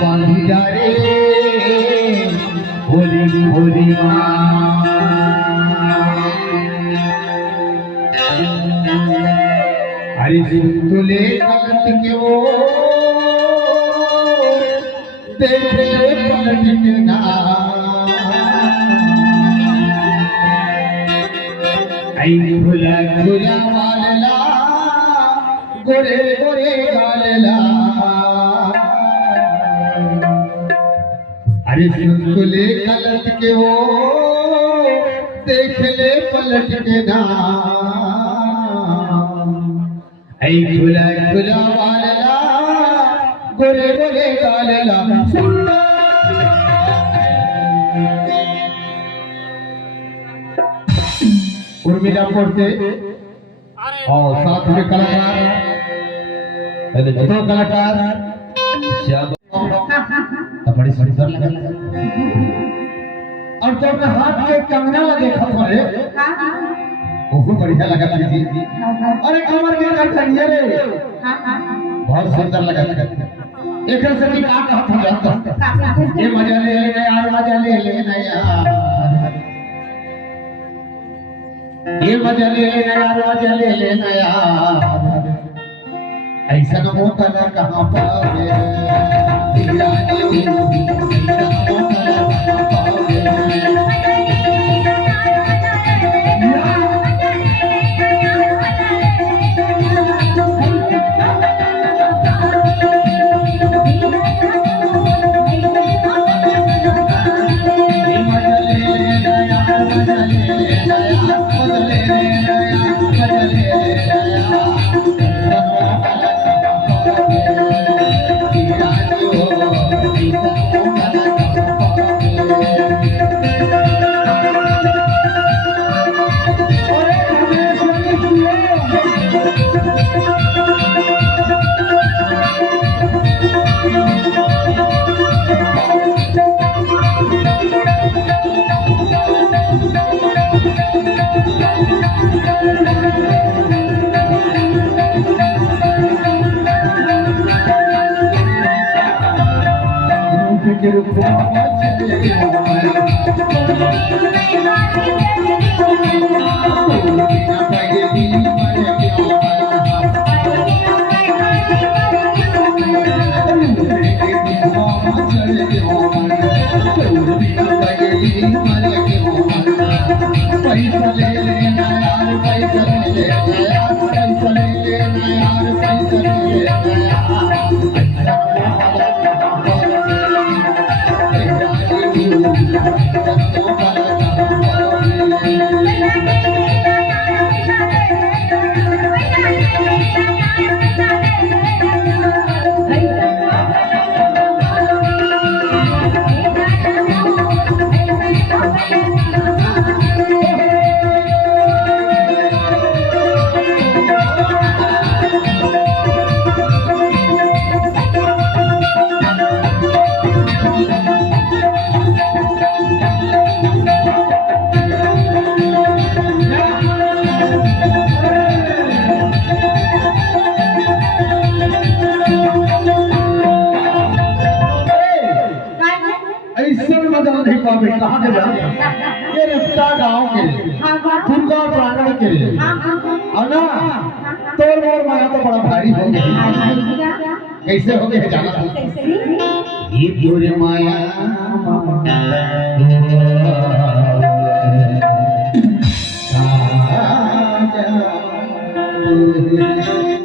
बांधिदारे भोली भोली हरि तुले कलट के वो देखे पलट के ना आई भुला भुला वाला गोरे गोरे गालला अरे तुले कलट के वो देख ले पलट के ना ऐ खुला खुला वाला गोरे गोरे गालला उर्मिला करते और साथ में कलाकार पहले दो कलाकार बड़ी सुंदर लगा और तो अपने हाथ के कंगना देखा पड़े वो बढ़िया लगा दीदी अरे कमर के का चाहिए रे बहुत सुंदर लगा एक से भी का कहत जाता ये मजा ले यार मजा ले यार ये मजा ले यार मजा ले यार ऐसा न होता ना कहां पावे कहाँ के ये रिश्ता गाँव के तुमका प्रांगण के और ना तोर मोर माया तो बड़ा भारी हो गई कैसे हो गए जाना ये पूरे माया